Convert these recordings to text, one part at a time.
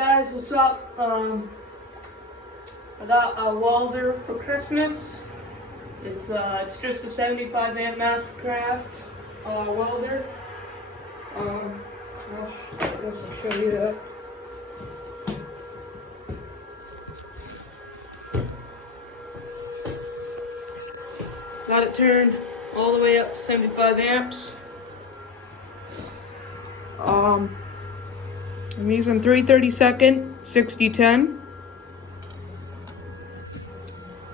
guys, what's up? I got a welder for Christmas. It's just a 75 amp Mastercraft welder. I guess I'll show you that. Got it turned all the way up to 75 amps. I'm using 3/32 6010,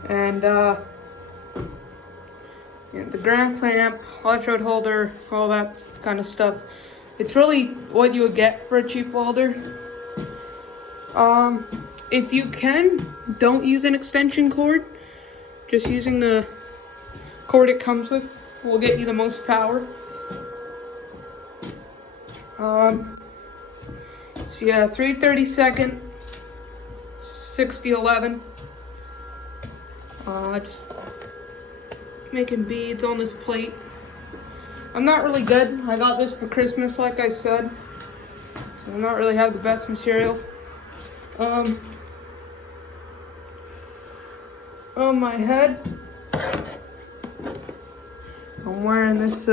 and the ground clamp, electrode holder, all that kind of stuff. It's really what you would get for a cheap welder. If you can, don't use an extension cord. Just using the cord it comes with will get you the most power. So yeah, 3/32 6011. Just making beads on this plate. I'm not really good. I got this for Christmas, like I said. So I don't really have the best material. On my head, I'm wearing this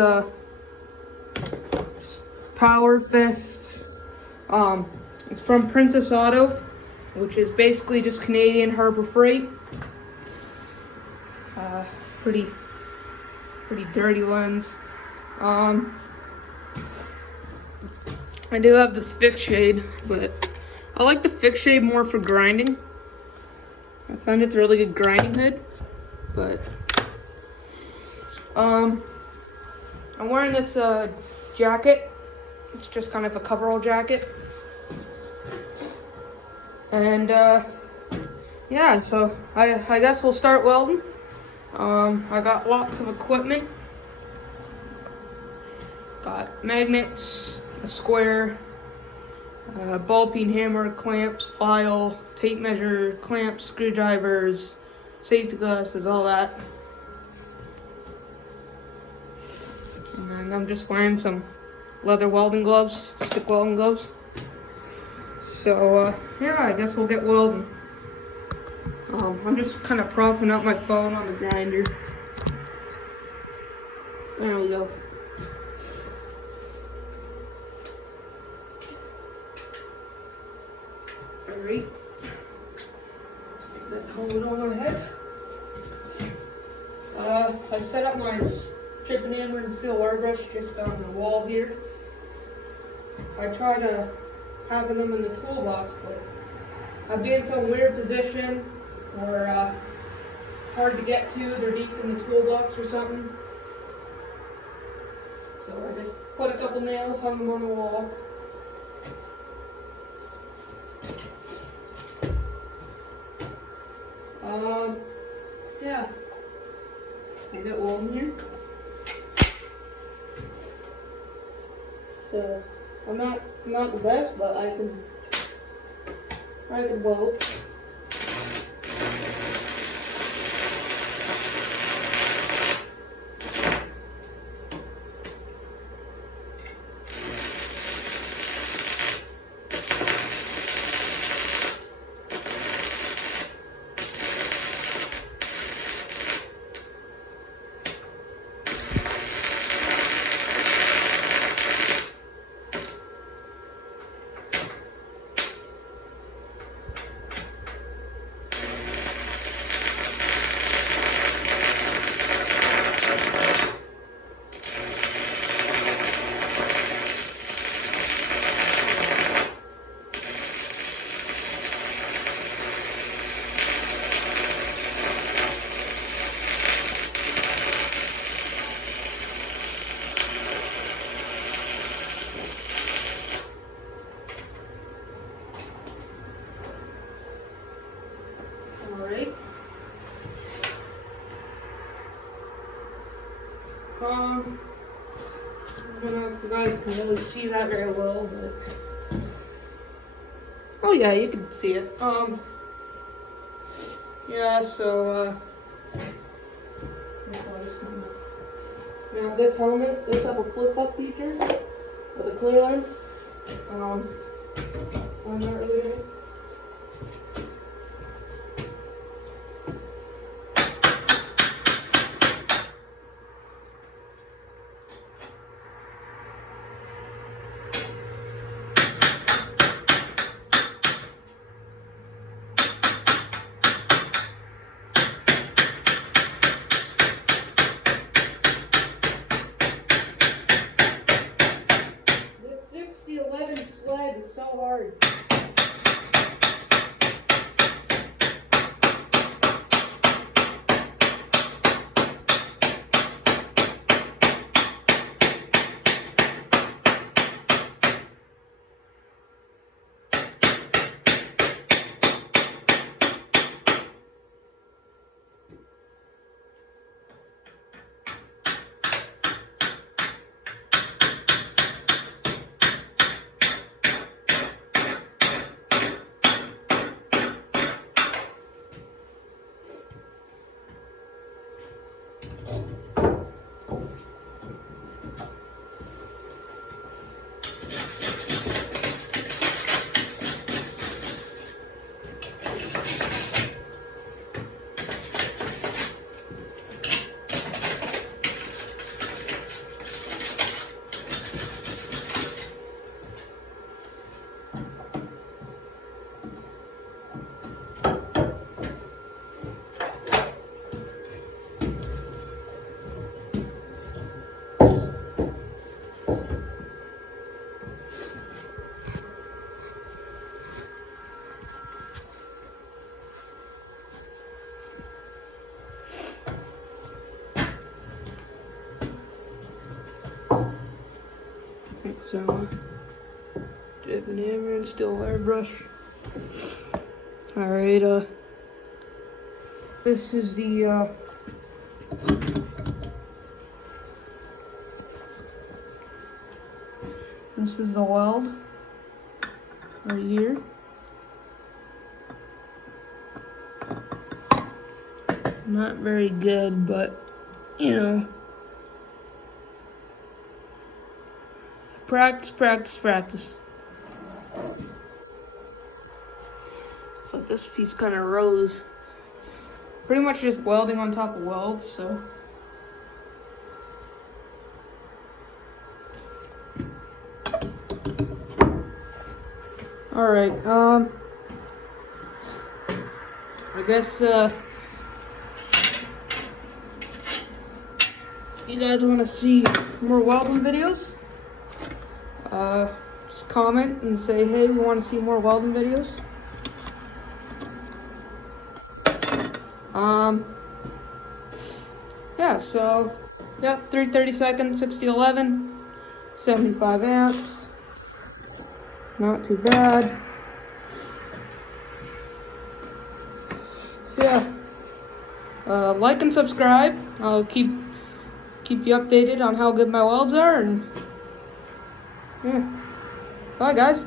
Power Fist. It's from Princess Auto, which is basically just Canadian Harbor Freight. Pretty dirty lens. I do have this fixed shade, but I like the fixed shade more for grinding. I find it's a really good grinding hood, but I'm wearing this jacket. It's just kind of a coverall jacket. And yeah, so I guess we'll start welding. I got lots of equipment. Got magnets, a square, ball peen hammer, clamps, file, tape measure, clamps, screwdrivers, safety glasses, all that. And I'm just wearing some leather welding gloves, stick welding gloves. So yeah, I guess we'll get welding. I'm just kind of propping up my phone on the grinder. There we go. Alright. That hold on my head. I set up my strip and hammer and steel wire brush just on the wall here. I try to having them in the toolbox, but I'd be in some weird position or hard to get to. They're deep in the toolbox or something. So I just put a couple nails, hung them on the wall. Yeah. I got welding here. So I'm not the best, but I can weld. Alright. I don't know if you guys can really see that very well, but oh yeah, you can see it. Yeah, so now this helmet does have a flip-up feature with a clear lens. on that relay. This 6011 sled is so hard. So, dipping hammer and still airbrush. Alright, this is the, this is the weld right here. Not very good, but you know, practice, practice, practice. So this piece kind of rose. Pretty much just welding on top of welds, so. Alright, I guess, you guys want to see more welding videos? Just comment and say, hey, we want to see more welding videos. Yeah, so, yeah, 332nd, 6011, 75 amps. Not too bad. So yeah, like and subscribe. I'll keep you updated on how good my welds are, and yeah. Bye guys.